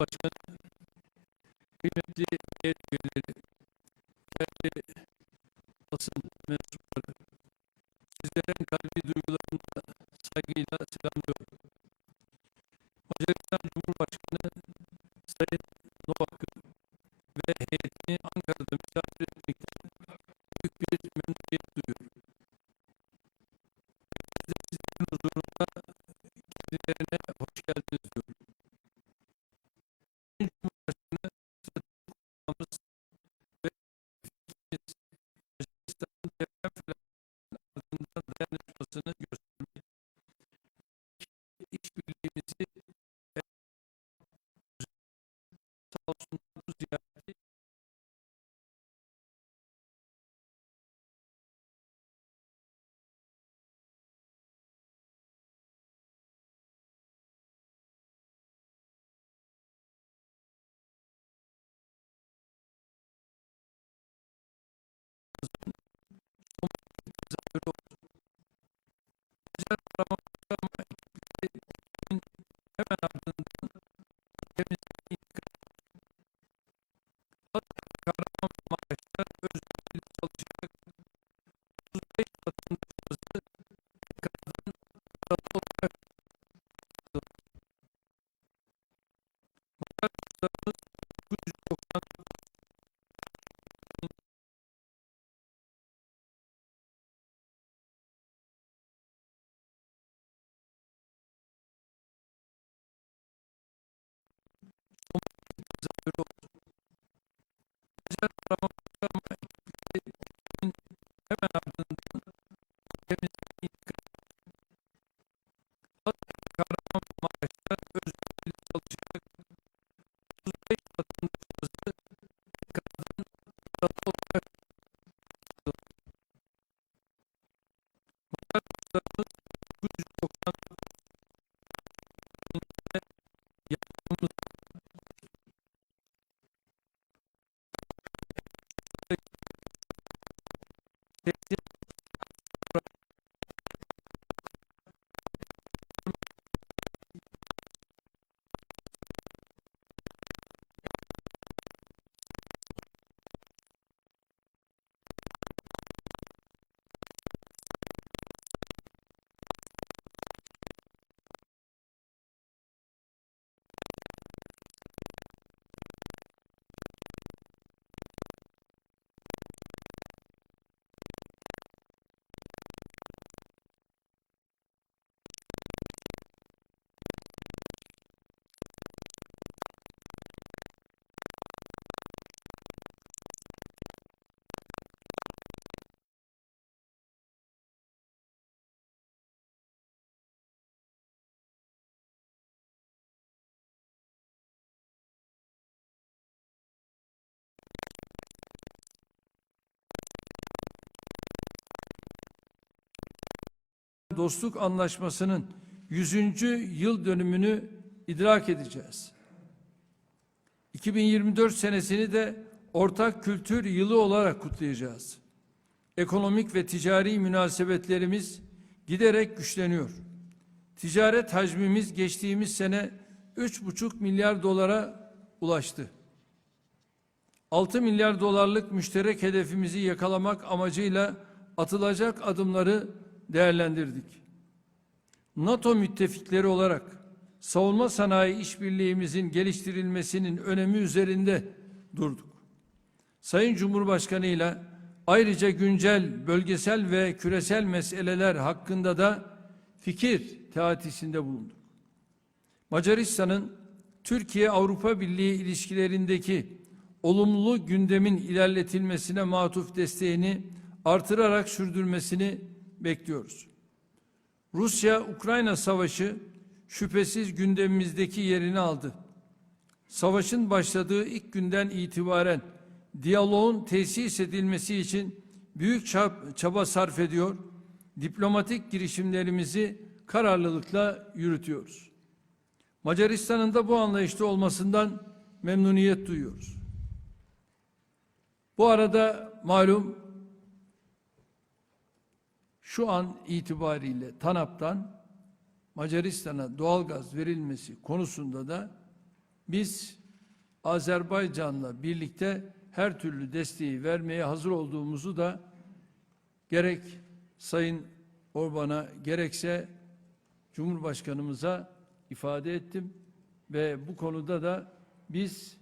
Cumhurbaşkanı, tezahürü oldu. Özel arama ekiplerinin hemen ardından temizlik intikam Kahramanmaraş'ta özgürlüğü çalışarak 35 vatandaşımızı tekrardan yaralı olarak Dostluk Anlaşması'nın 100. yıl dönümünü idrak edeceğiz. 2024 senesini de ortak kültür yılı olarak kutlayacağız. Ekonomik ve ticari münasebetlerimiz giderek güçleniyor. Ticaret hacmimiz geçtiğimiz sene 3,5 milyar dolara ulaştı. 6 milyar dolarlık müşterek hedefimizi yakalamak amacıyla atılacak adımları değerlendirdik. NATO müttefikleri olarak savunma sanayi işbirliğimizin geliştirilmesinin önemi üzerinde durduk. Sayın Cumhurbaşkanı ile ayrıca güncel, bölgesel ve küresel meseleler hakkında da fikir teatisinde bulunduk. Macaristan'ın Türkiye-Avrupa Birliği ilişkilerindeki olumlu gündemin ilerletilmesine matuf desteğini artırarak sürdürmesini bekliyoruz. Rusya-Ukrayna savaşı şüphesiz gündemimizdeki yerini aldı. Savaşın başladığı ilk günden itibaren diyaloğun tesis edilmesi için büyük çab- çaba sarf ediyor, diplomatik girişimlerimizi kararlılıkla yürütüyoruz. Macaristan'ın da bu anlayışta olmasından memnuniyet duyuyoruz. Bu arada malum şu an itibariyle TANAP'tan Macaristan'a doğalgaz verilmesi konusunda da biz Azerbaycan'la birlikte her türlü desteği vermeye hazır olduğumuzu da gerek Sayın Orban'a gerekse Cumhurbaşkanımıza ifade ettim ve bu konuda da biz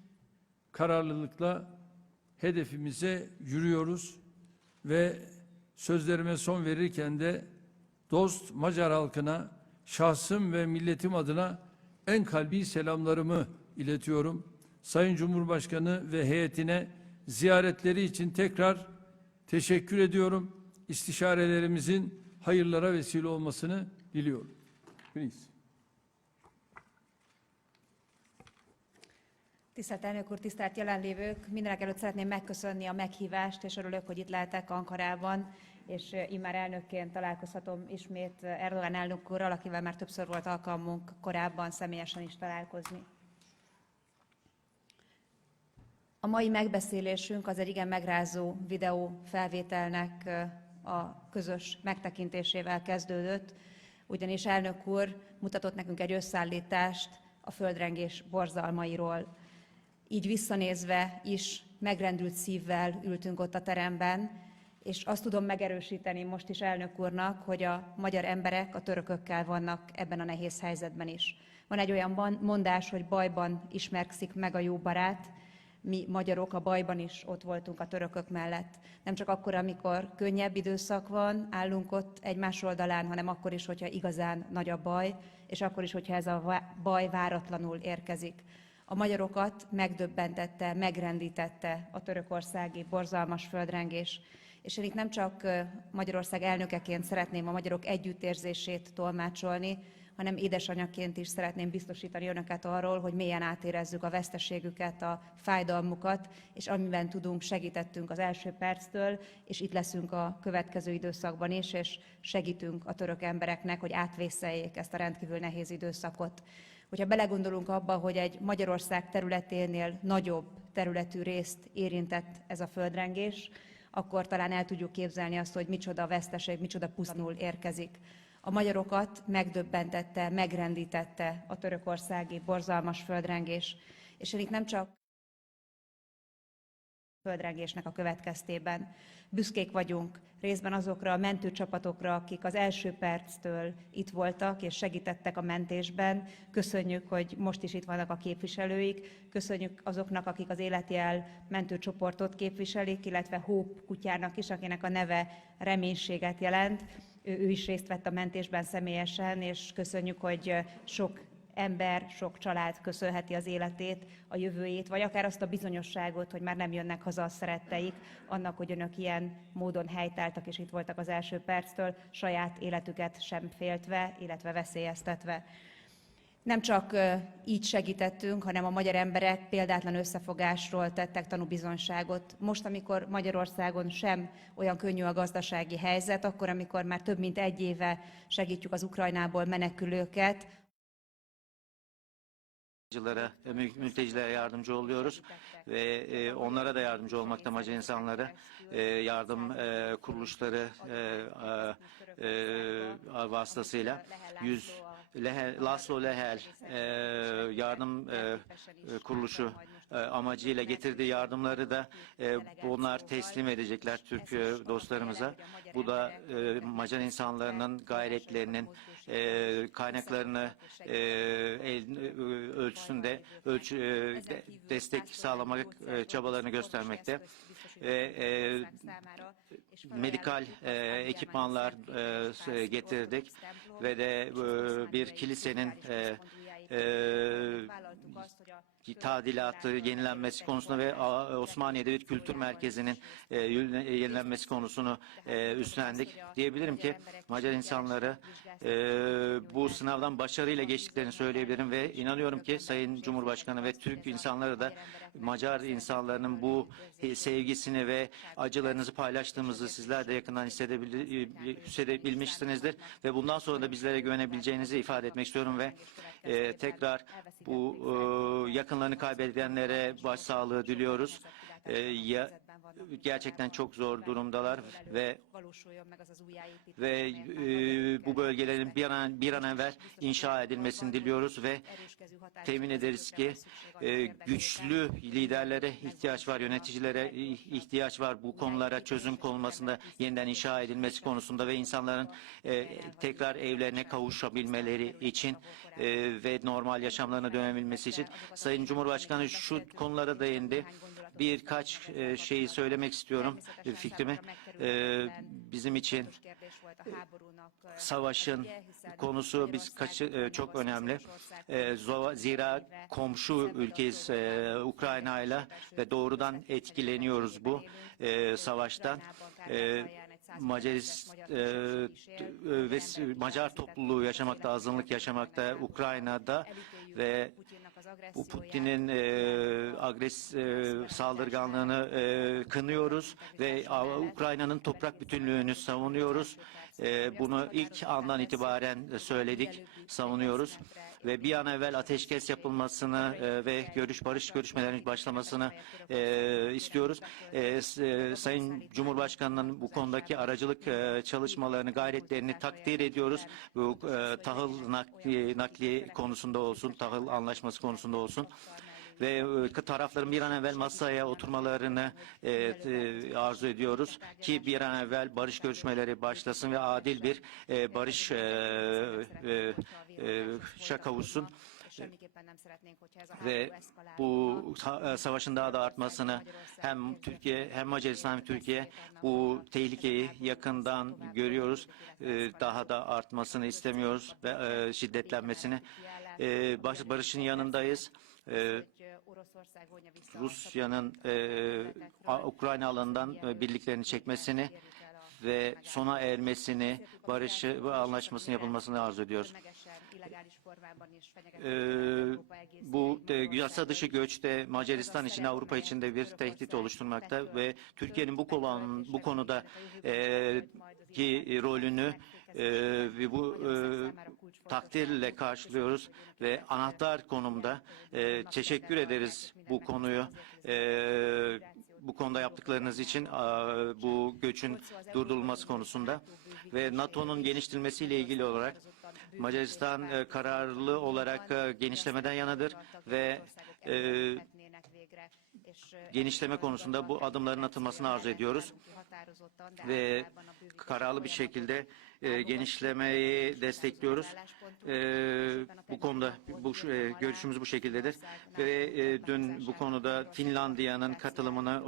kararlılıkla hedefimize yürüyoruz ve sözlerime son verirken de dost Macar halkına şahsım ve milletim adına en kalbi selamlarımı iletiyorum. Sayın Cumhurbaşkanı ve heyetine ziyaretleri için tekrar teşekkür ediyorum. İstişarelerimizin hayırlara vesile olmasını diliyorum. Please. Tisztelt elnök úr, tisztelt jelenlévők! Mindenek előtt szeretném megköszönni a meghívást, és örülök, hogy itt lehetek Ankarában, és immár elnökként találkozhatom ismét Erdogan elnök úrral, akivel már többször volt alkalmunk korábban személyesen is találkozni. A mai megbeszélésünk az egy igen megrázó videó felvételnek a közös megtekintésével kezdődött, ugyanis elnök úr mutatott nekünk egy összeállítást a földrengés borzalmairól. Így visszanézve is megrendült szívvel ültünk ott a teremben, és azt tudom megerősíteni most is elnök úrnak, hogy a magyar emberek a törökökkel vannak ebben a nehéz helyzetben is. Van egy olyan mondás, hogy bajban ismerkszik meg a jó barát, mi magyarok a bajban is ott voltunk a törökök mellett. Nem csak akkor, amikor könnyebb időszak van, állunk ott egymás oldalán, hanem akkor is, hogyha igazán nagy a baj, és akkor is, hogyha ez a baj váratlanul érkezik. A magyarokat megdöbbentette, megrendítette a törökországi borzalmas földrengés. És én itt nem csak Magyarország elnökeként szeretném a magyarok együttérzését tolmácsolni, hanem édesanyaként is szeretném biztosítani önöket arról, hogy mélyen átérezzük a veszteségüket, a fájdalmukat, és amiben tudunk, segítettünk az első perctől, és itt leszünk a következő időszakban is, és segítünk a török embereknek, hogy átvészeljék ezt a rendkívül nehéz időszakot. Hogyha belegondolunk abba, hogy egy Magyarország területénél nagyobb területű részt érintett ez a földrengés, akkor talán el tudjuk képzelni azt, hogy micsoda veszteség, micsoda pusztánul érkezik. A magyarokat megdöbbentette, megrendítette a törökországi borzalmas földrengés. És én itt nem csak földrengésnek a következtében. Büszkék vagyunk részben azokra a mentőcsapatokra, akik az első perctől itt voltak és segítettek a mentésben. Köszönjük, hogy most is itt vannak a képviselőik. Köszönjük azoknak, akik az Életi El mentőcsoportot képviselik, illetve Hope kutyának is, akinek a neve reménységet jelent. Ő, ő is részt vett a mentésben személyesen, és köszönjük, hogy sok ember, sok család köszönheti az életét, a jövőjét, vagy akár azt a bizonyosságot, hogy már nem jönnek haza a szeretteik, annak, hogy önök ilyen módon helytáltak, és itt voltak az első perctől, saját életüket sem féltve, illetve veszélyeztetve. Nem csak így segítettünk, hanem a magyar emberek példátlan összefogásról tettek tanúbizonyságot. Most, amikor Magyarországon sem olyan könnyű a gazdasági helyzet, akkor, amikor már több mint egy éve segítjük az Ukrajnából menekülőket, Mültecilere, mül- mültecilere yardımcı oluyoruz ve e, onlara da yardımcı olmakta Macar insanlara e, yardım e, kuruluşları e, e, vasıtasıyla 100 Lehel, Laszlo Lehel e, yardım e, e, kuruluşu e, amacıyla getirdiği yardımları da e, bunlar teslim edecekler Türk dostlarımıza. Bu da e, Macar insanlarının gayretlerinin e, kaynaklarını e, el, e, ölçüsünde ölçü, e, de- destek sağlamak e, çabalarını göstermekte. Ve e, medikal e, ekipmanlar e, getirdik ve de e, bir kilisenin e, e, tadilatı, yenilenmesi konusunda ve Osmaniye'de bir kültür merkezinin e, yenilen- yenilenmesi konusunu e, üstlendik. Diyebilirim ki Macar insanları e, bu sınavdan başarıyla geçtiklerini söyleyebilirim ve inanıyorum ki Sayın Cumhurbaşkanı ve Türk insanları da Macar insanlarının bu e, sevgisini ve acılarınızı paylaştığımızı sizler de yakından hissedebil- e, hissedebilmişsinizdir ve bundan sonra da bizlere güvenebileceğinizi ifade etmek istiyorum ve e, tekrar bu e, yakınlarını kaybedenlere başsağlığı diliyoruz. E, ya, gerçekten çok zor durumdalar ve ve e, bu bölgelerin bir an bir an evvel inşa edilmesini diliyoruz ve temin ederiz ki e, güçlü liderlere ihtiyaç var, yöneticilere ihtiyaç var bu konulara çözüm konulmasında yeniden inşa edilmesi konusunda ve insanların e, tekrar evlerine kavuşabilmeleri için e, ve normal yaşamlarına dönebilmesi için Sayın Cumhurbaşkanı şu konulara değindi. Birkaç e, şeyi söylemek istiyorum e, fikrimi. E, bizim için savaşın konusu biz kaçı, e, çok önemli. E, zira komşu ülkeyiz e, Ukrayna ile ve doğrudan etkileniyoruz bu e, savaştan. E, e, Macar topluluğu yaşamakta, azınlık yaşamakta Ukrayna'da ve bu Putin'in e, agres e, saldırganlığını e, kınıyoruz ve Ukrayna'nın toprak bütünlüğünü savunuyoruz. E, bunu ilk andan itibaren söyledik, savunuyoruz ve bir an evvel ateşkes yapılmasını e, ve görüş barış görüşmelerinin başlamasını e, istiyoruz. E, e, Sayın Cumhurbaşkanı'nın bu konudaki aracılık e, çalışmalarını, gayretlerini takdir ediyoruz. Bu e, tahıl nakli, nakli konusunda olsun, tahıl anlaşması konusunda olsun ve e, tarafların bir an evvel masaya oturmalarını e, e, arzu ediyoruz ki bir an evvel barış görüşmeleri başlasın ve adil bir barış şa kavuşsun ve bu sa- savaşın daha da artmasını hem Türkiye hem Macaristan hem Türkiye bu tehlikeyi yakından görüyoruz. Daha da artmasını istemiyoruz ve şiddetlenmesini. Barışın yanındayız. E, Rusya'nın e, Ukrayna alanından e, birliklerini çekmesini ve sona ermesini, barışı ve anlaşmasının yapılmasını arzu ediyoruz. Ee, bu e, yasa dışı göç de Macaristan için Avrupa için de bir tehdit oluşturmakta ve Türkiye'nin bu konu bu konuda e, ki rolünü e, ve bu e, takdirle karşılıyoruz ve anahtar konumda e, teşekkür ederiz bu konuyu. E, bu konuda yaptıklarınız için e, bu göçün durdurulması konusunda ve NATO'nun genişletilmesiyle ilgili olarak Macaristan e, kararlı olarak e, genişlemeden yanadır ve e, genişleme konusunda bu adımların atılmasını arzu ediyoruz ve kararlı bir şekilde e, genişlemeyi destekliyoruz. E, bu konuda bu e, görüşümüz bu şekildedir ve e, dün bu konuda Finlandiya'nın katılımını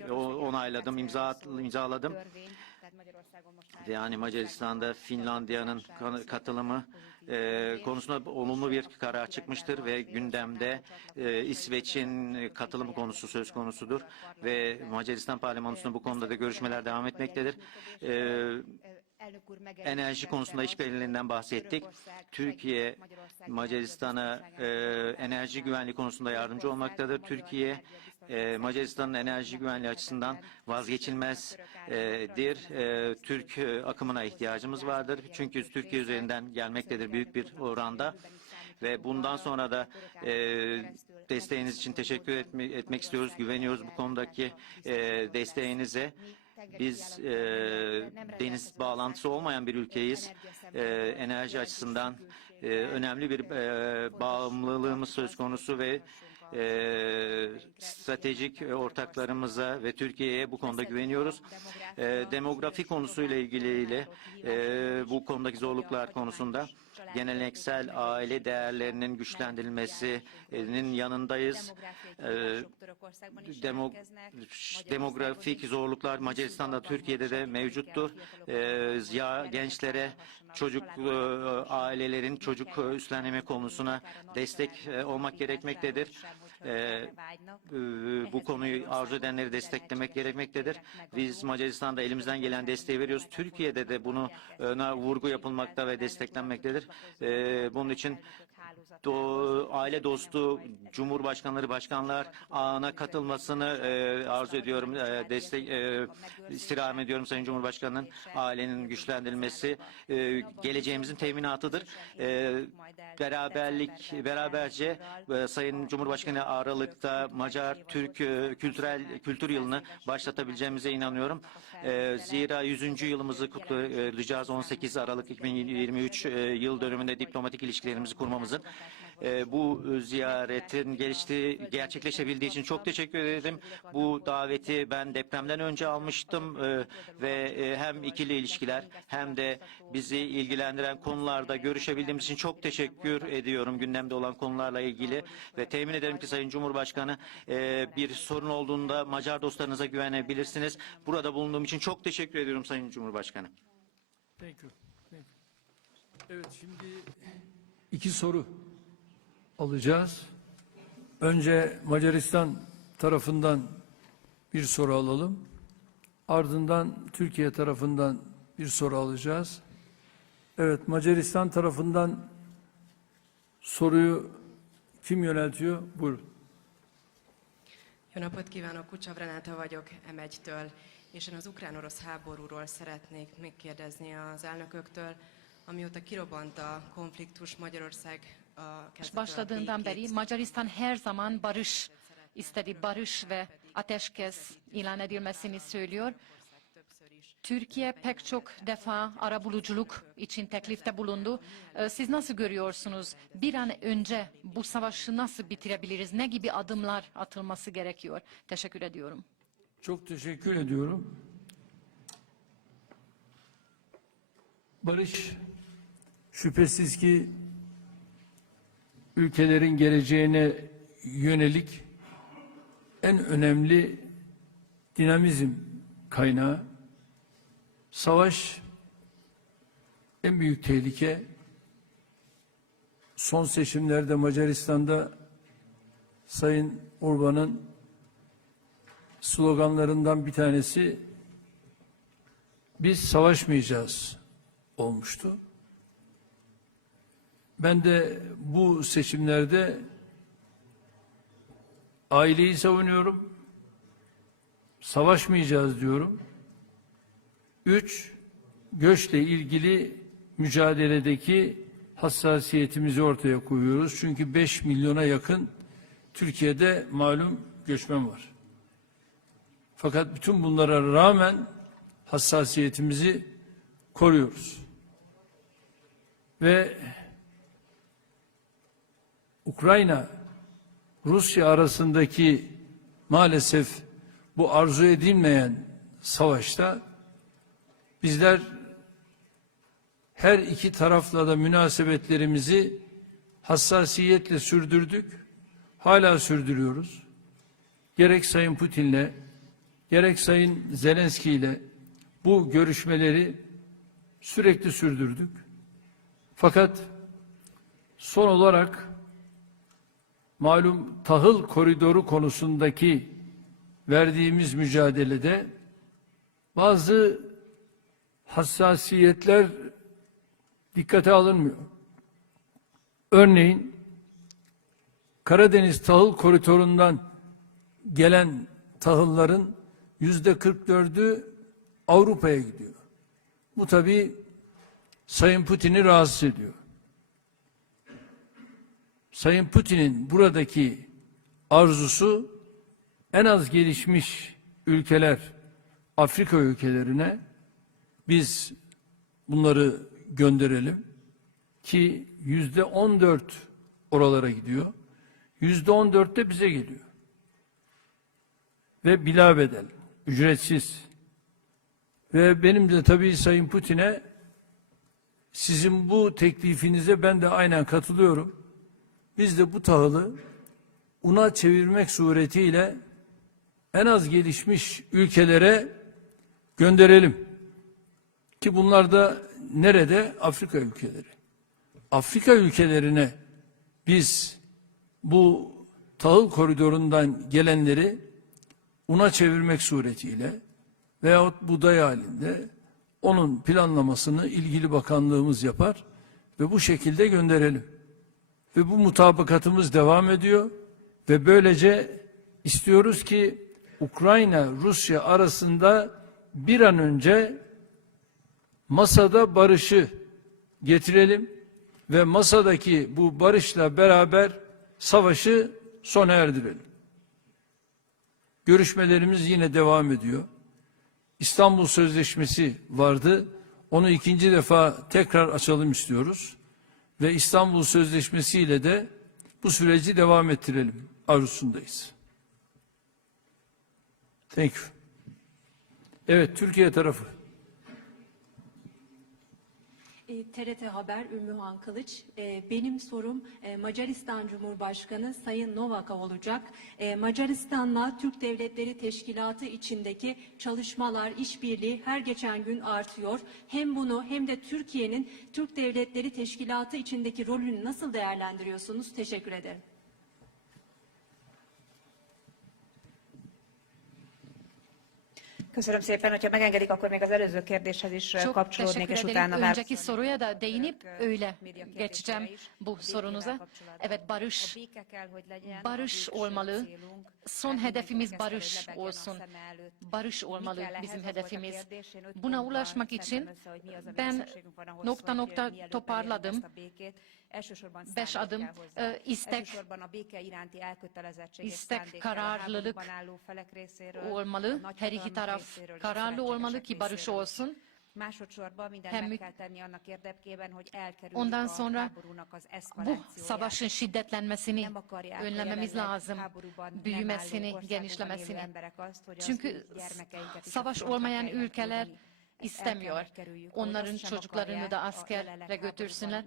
e, e, onayladım, imza imzaladım. Yani Macaristan'da Finlandiya'nın katılımı e, konusunda olumlu bir karar çıkmıştır ve gündemde e, İsveç'in katılımı konusu söz konusudur ve Macaristan parlamentosunun bu konuda da görüşmeler devam etmektedir. E, enerji konusunda işbirliğinden bahsettik. Türkiye Macaristan'a e, enerji güvenliği konusunda yardımcı olmaktadır. Türkiye e, Macaristan'ın enerji güvenliği açısından vazgeçilmezdir. E, Türk e, akımına ihtiyacımız vardır. Çünkü Türkiye üzerinden gelmektedir büyük bir oranda. Ve bundan sonra da e, desteğiniz için teşekkür etme, etmek istiyoruz. Güveniyoruz bu konudaki e, desteğinize. Biz e, deniz bağlantısı olmayan bir ülkeyiz. E, enerji açısından e, önemli bir e, bağımlılığımız söz konusu ve e, stratejik ortaklarımıza ve Türkiye'ye bu konuda güveniyoruz. E, demografi konusuyla ilgili e, bu konudaki zorluklar konusunda geleneksel aile değerlerinin güçlendirilmesinin yanındayız. E, demo, demografik zorluklar Macaristan'da, Türkiye'de de mevcuttur. E, ya gençlere çocuk e, ailelerin çocuk üstlenme konusuna destek e, olmak gerekmektedir. E, e, bu konuyu arzu edenleri desteklemek gerekmektedir. Biz Macaristan'da elimizden gelen desteği veriyoruz. Türkiye'de de bunu vurgu yapılmakta ve desteklenmektedir. Bunun için do, aile dostu cumhurbaşkanları, başkanlar ağına katılmasını e, arzu ediyorum. E, destek e, istirham ediyorum Sayın Cumhurbaşkanı'nın. ailenin güçlendirilmesi e, geleceğimizin teminatıdır. E, beraberlik, beraberce e, Sayın Cumhurbaşkanı Aralık'ta Macar Türk e, kültürel kültür yılını başlatabileceğimize inanıyorum. E, zira 100. yılımızı kutlayacağız 18 Aralık 2023 e, yıl dönümünde diplomatik ilişkilerimizi kurmamızın. E, bu e, ziyaretin geliştiği, gerçekleşebildiği için çok teşekkür ederim. Bu daveti ben depremden önce almıştım e, ve e, hem ikili ilişkiler hem de bizi ilgilendiren konularda görüşebildiğimiz için çok teşekkür ediyorum gündemde olan konularla ilgili ve temin ederim ki Sayın Cumhurbaşkanı bir sorun olduğunda Macar dostlarınıza güvenebilirsiniz. Burada bulunduğum için çok teşekkür ediyorum Sayın Cumhurbaşkanı. Thank you. Thank you. Evet şimdi iki soru alacağız. Önce Macaristan tarafından bir soru alalım. Ardından Türkiye tarafından bir soru alacağız. Evet Macaristan tarafından soruyu kim yöneltiyor? Buyurun. Jó napot kívánok, Kucsav Renáta vagyok M1-től, és én az ukrán-orosz háborúról szeretnék megkérdezni az elnököktől, amióta kirobbant a konfliktus Magyarország başladığından beri Macaristan her zaman barış istedi, barış ve ateşkes ilan edilmesini söylüyor. Türkiye pek çok defa arabuluculuk için teklifte bulundu. Ee, Siz nasıl görüyorsunuz? Bir an önce bu savaşı nasıl bitirebiliriz? Ne gibi adımlar atılması gerekiyor? Teşekkür ediyorum. Çok teşekkür ediyorum. Barış şüphesiz ki ülkelerin geleceğine yönelik en önemli dinamizm kaynağı. Savaş en büyük tehlike. Son seçimlerde Macaristan'da Sayın Orban'ın sloganlarından bir tanesi biz savaşmayacağız olmuştu. Ben de bu seçimlerde aileyi savunuyorum. Savaşmayacağız diyorum. Üç, göçle ilgili mücadeledeki hassasiyetimizi ortaya koyuyoruz. Çünkü 5 milyona yakın Türkiye'de malum göçmen var. Fakat bütün bunlara rağmen hassasiyetimizi koruyoruz. Ve Ukrayna Rusya arasındaki maalesef bu arzu edilmeyen savaşta bizler her iki tarafla da münasebetlerimizi hassasiyetle sürdürdük. Hala sürdürüyoruz. Gerek Sayın Putin'le gerek Sayın Zelenski ile bu görüşmeleri sürekli sürdürdük. Fakat son olarak malum tahıl koridoru konusundaki verdiğimiz mücadelede bazı hassasiyetler dikkate alınmıyor. Örneğin Karadeniz tahıl koridorundan gelen tahılların yüzde 44'ü Avrupa'ya gidiyor. Bu tabii Sayın Putin'i rahatsız ediyor. Sayın Putin'in buradaki arzusu en az gelişmiş ülkeler, Afrika ülkelerine biz bunları gönderelim ki yüzde 14 oralara gidiyor. Yüzde 14 de bize geliyor. Ve bila bedel, ücretsiz. Ve benim de tabii Sayın Putin'e sizin bu teklifinize ben de aynen katılıyorum. Biz de bu tahılı una çevirmek suretiyle en az gelişmiş ülkelere gönderelim. Ki bunlar da nerede? Afrika ülkeleri. Afrika ülkelerine biz bu tahıl koridorundan gelenleri una çevirmek suretiyle veyahut buğday halinde onun planlamasını ilgili bakanlığımız yapar ve bu şekilde gönderelim. Ve bu mutabakatımız devam ediyor ve böylece istiyoruz ki Ukrayna Rusya arasında bir an önce masada barışı getirelim ve masadaki bu barışla beraber savaşı sona erdirelim. Görüşmelerimiz yine devam ediyor. İstanbul Sözleşmesi vardı. Onu ikinci defa tekrar açalım istiyoruz. Ve İstanbul Sözleşmesi ile de bu süreci devam ettirelim arzusundayız. Thank you. Evet, Türkiye tarafı. E, TRT Haber Ümmühan Kılıç. E, Benim sorum e, Macaristan Cumhurbaşkanı Sayın Novak'a olacak. E, Macaristan'la Türk Devletleri Teşkilatı içindeki çalışmalar, işbirliği her geçen gün artıyor. Hem bunu hem de Türkiye'nin Türk Devletleri Teşkilatı içindeki rolünü nasıl değerlendiriyorsunuz? Teşekkür ederim. Köszönöm szépen, hogyha megengedik, akkor még az előző kérdéshez is Çok kapcsolódnék, és utána Önceki soruya da değinip öyle geçeceğim bu sorunuza. Evet barış barış olmalı. Son hedefimiz barış olsun. Barış olmalı bizim hedefimiz. Buna ulaşmak için ben nokta nokta toparladım. Elsősorban Beş adım, hozzá. istek, Elsősorban a béke iránti elkötelezettség és istek, a kararlılık álló felek részéről, olmalı. Her iki taraf és kararlı olmalı ki barış olsun. Másodszorban mindent Hem meg kell tenni annak érdekében, hogy elkerüljük Ondan a sonra háborúnak az Bu savaşın şiddetlenmesini Nem önlememiz lazım. Büyümesini, genişlemesini. azt, hogy az Çünkü ő gyermekeiket is a savaş olmayan ülkeler istemiyor. Onların çocuklarını da a askere jelenleg götürsünler.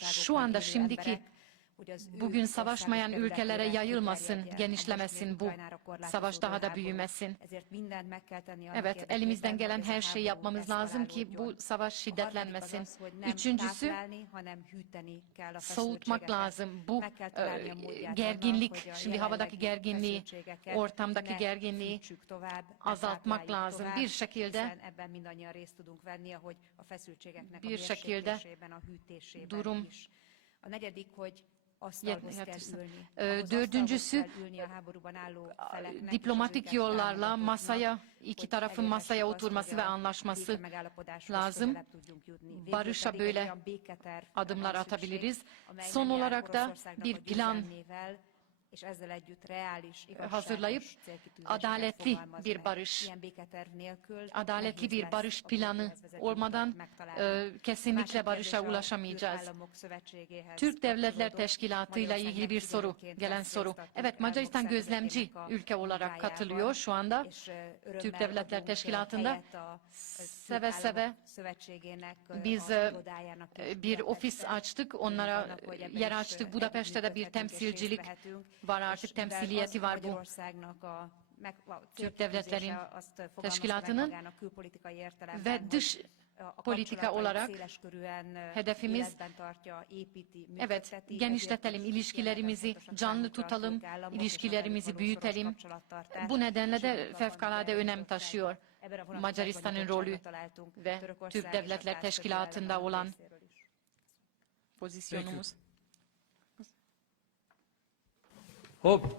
Şu anda şimdiki bugün savaşmayan ülkelere yayılmasın, genişlemesin bu savaş daha da büyümesin. Evet, elimizden gelen her şeyi yapmamız lazım ki bu savaş şiddetlenmesin. Üçüncüsü, soğutmak lazım. Bu e, gerginlik, şimdi havadaki gerginliği, ortamdaki gerginliği azaltmak lazım. Bir şekilde bir şekilde durum dördüncüsü, diplomatik yollarla masaya, iki tarafın masaya oturması ve anlaşması lazım. Barışa böyle adımlar atabiliriz. Son olarak da bir plan és ezzel együtt reális, hazırlayıp adaletli bir barış, adaletli bir barış planı olmadan e, kesinlikle barışa ulaşamayacağız. Türk Devletler. Teşkilatı ile ilgili bir soru, gelen soru. Evet, Macaristan gözlemci ülke olarak katılıyor şu anda. Türk Devletler Teşkilatı'nda. Seve seve biz bir ofis açtık. Onlara yer açtık. Budapeşte de bir temsilcilik. Var artık. Temsiliyeti var bu Türk Devletlerin Teşkilatı'nın ve dış politika olarak hedefimiz, Evet, genişletelim ilişkilerimizi, canlı tutalım, ilişkilerimizi büyütelim. Bu nedenle de fevkalade önem taşıyor. Macaristan'ın rolü ve Türk Devletler Teşkilatı'nda olan pozisyonumuz. Hope.